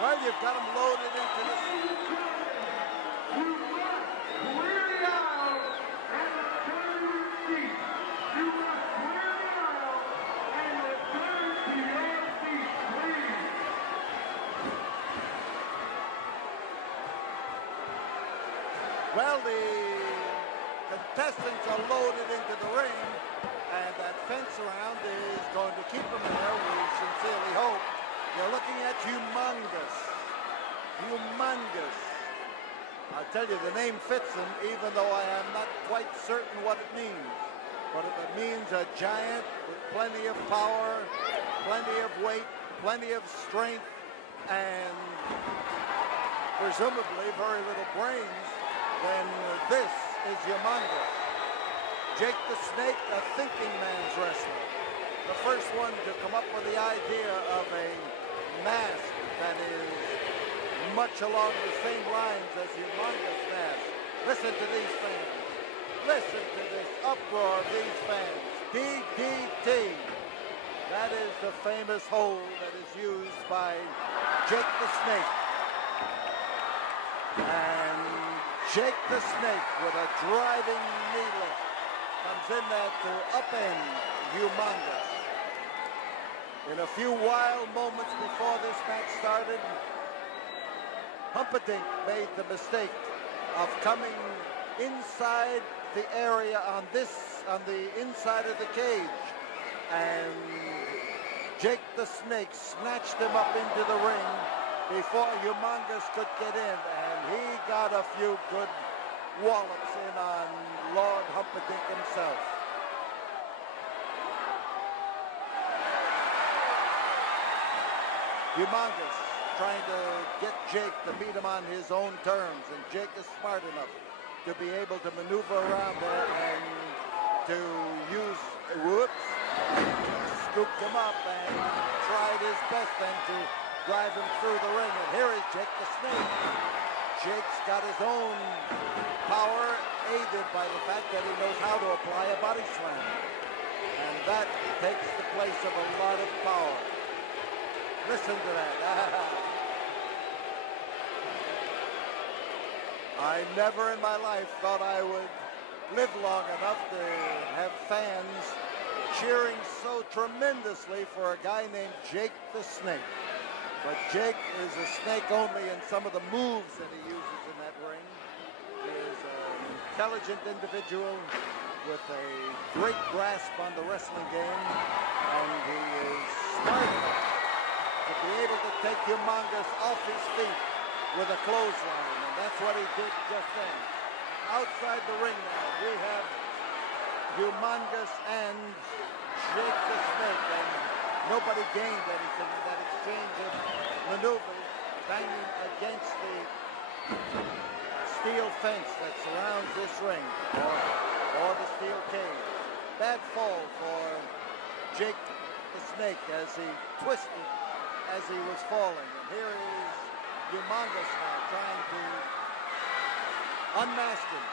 Well, you've got them loaded into this. You must clear the aisle and return to your seat. You must clear the aisle and return to your seat, please. Well, the contestants are loaded into the ring, and that fence around is going to keep them there, we sincerely hope. You're looking at humongous. Humongous. I tell you, the name fits him, even though I am not quite certain what it means. But if it means a giant with plenty of power, plenty of weight, plenty of strength, and presumably very little brains, then this is humongous. Jake the Snake, a thinking man's wrestler. The first one to come up with the idea of a mask that is much along the same lines as humongous mask. Listen to these fans. Listen to this uproar of these fans. DDT. That is the famous hold that is used by Jake the Snake. And Jake the Snake with a driving knee lift comes in there to upend humongous. In a few wild moments before this match started, Humperdinck made the mistake of coming inside the area on the inside of the cage, and Jake the Snake snatched him up into the ring before humongous could get in, and he got a few good wallops in on Lord Humperdinck himself. Humongous trying to get Jake to meet him on his own terms, and Jake is smart enough to be able to maneuver around there and to use, whoops, scooped him up and tried his best then to drive him through the ring. And here is Jake the Snake. Jake's got his own power, aided by the fact that he knows how to apply a body slam. And that takes the place of a lot of power. Listen to that. I never in my life thought I would live long enough to have fans cheering so tremendously for a guy named Jake the Snake. But Jake is a snake only in some of the moves that he uses in that ring. He is an intelligent individual with a great grasp on the wrestling game, and he is smart enough to be able to take humongous off his feet with a clothesline, and that's what he did just then. Outside the ring now, we have humongous and Jake the Snake, and nobody gained anything in that exchange of maneuvers, banging against the steel fence that surrounds this ring, or the steel cage. Bad fall for Jake the Snake as he twisted as he was falling. And here is humongous now trying to unmask him.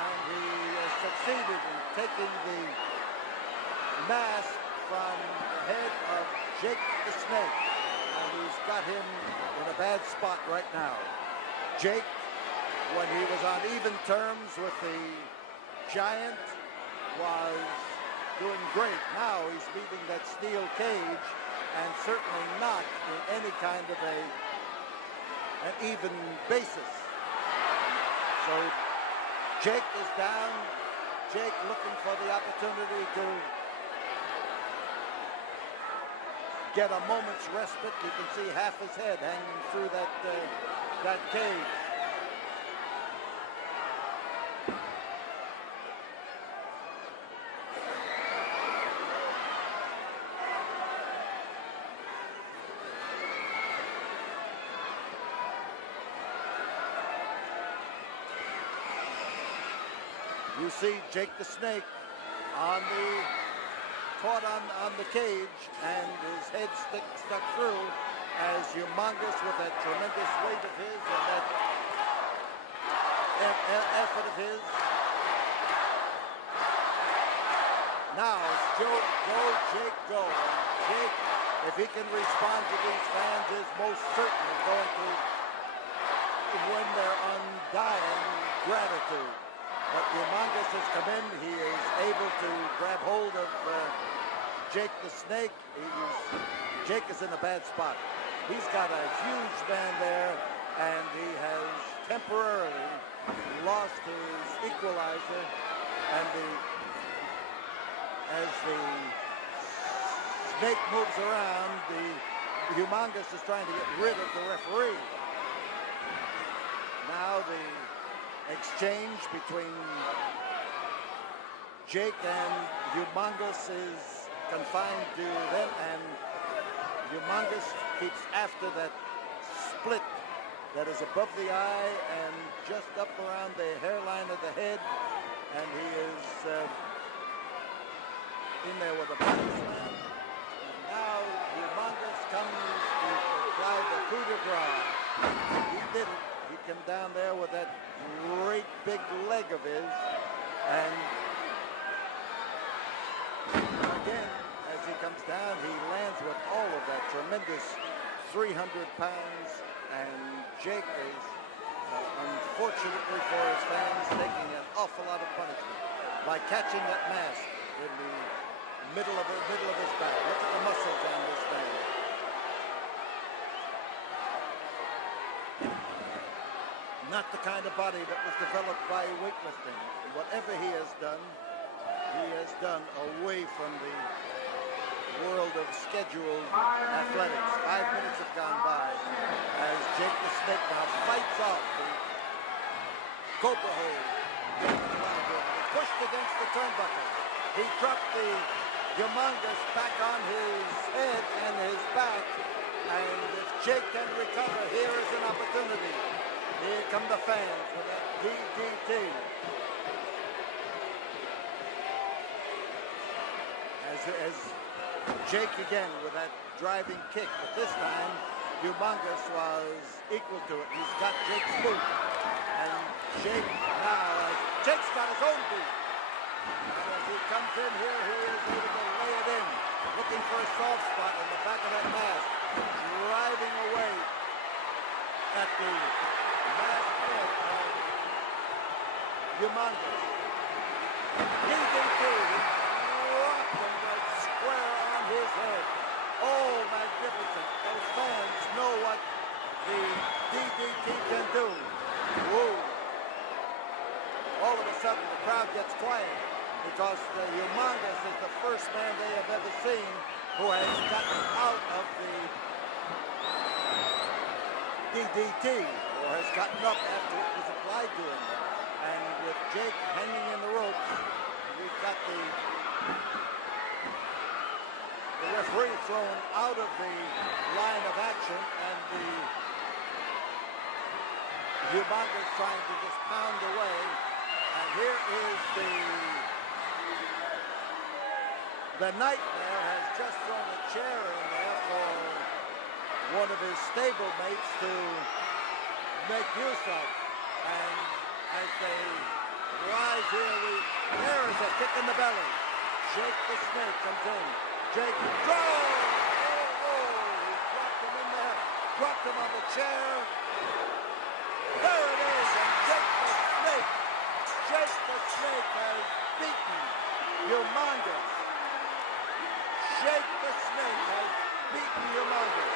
And he has succeeded in taking the mask from the head of Jake the Snake. And he's got him in a bad spot right now. Jake, when he was on even terms with the Giant, was doing great. Now he's beating that steel cage, and certainly not in any kind of an even basis. So Jake is down. Jake looking for the opportunity to get a moment's respite. You can see half his head hanging through that cage. You see Jake the Snake caught on the cage, and his head stuck through as humongous with that tremendous weight of his and that effort of his. Now it's Jake, go. Jake, if he can respond to these fans, is most certainly going to win their undying gratitude. But Humongous has come in. He is able to grab hold of Jake the Snake. Jake is in a bad spot. He's got a huge man there, and he has temporarily lost his equalizer. And as the Snake moves around, the Humongous is trying to get rid of the referee. Now the exchange between Jake and Humongous is confined to them, and Humongous keeps after that split that is above the eye and just up around the hairline of the head, and he is in there with a body slam. And now Humongous comes to try the coup de grace. He did it. He came down there with that great big leg of his, and again, as he comes down, he lands with all of that tremendous 300 pounds, and Jake is, unfortunately for his fans, taking an awful lot of punishment by catching that mask in the middle of his back. Look at the muscles on this man. Not the kind of body that was developed by weightlifting. Whatever he has done away from the world of scheduled athletics. 5 minutes have gone by as Jake the Snake now fights off the Cobra hold. He pushed against the turnbuckle. He dropped the Humongous back on his head and his back. And if Jake can recover, here is an opportunity. Here come the fans with that DDT. As Jake again with that driving kick, but this time Humongous was equal to it. He's got Jake's boot, and Jake now, Jake's got his own boot. And as he comes in here, he is able to lay it in, looking for a soft spot on the back of that mask, driving away at the mask head of Humongous. DDT, rocked him right square on his head. Oh, magnificent. Those fans know what the DDT can do. Whoa. All of a sudden, the crowd gets quiet because the Humongous is the first man they have ever seen who has gotten out of the DDT or has gotten up after it was applied to him. And with Jake hanging in the ropes, we've got the referee thrown out of the line of action, and the Humongous trying to just pound away. And here is the Nightmare has just thrown a chair in there for one of his stable mates to make use of. And as they rise here, there is a kick in the belly. Jake the Snake comes in. Jake, he dropped him in there, dropped him on the chair. There it is, and Jake the Snake has beaten Humongous. Jake the Snake has beaten Humongous.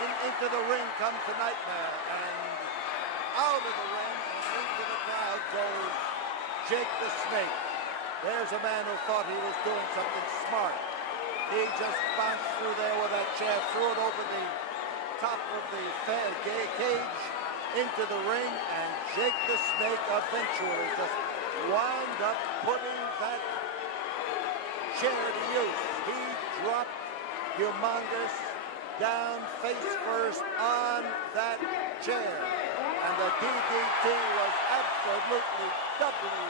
Into the ring comes the Nightmare, and out of the ring and into the crowd goes Jake the Snake. There's a man who thought he was doing something smart. He just bounced through there with that chair, threw it over the top of the cage into the ring, and Jake the Snake eventually just wound up putting that chair to use. He dropped Humongous down face first on that chair, and the DDT was absolutely doubly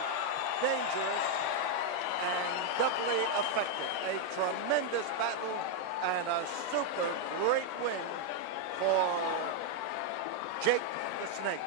dangerous and doubly effective. A tremendous battle and a super great win for Jake the Snake.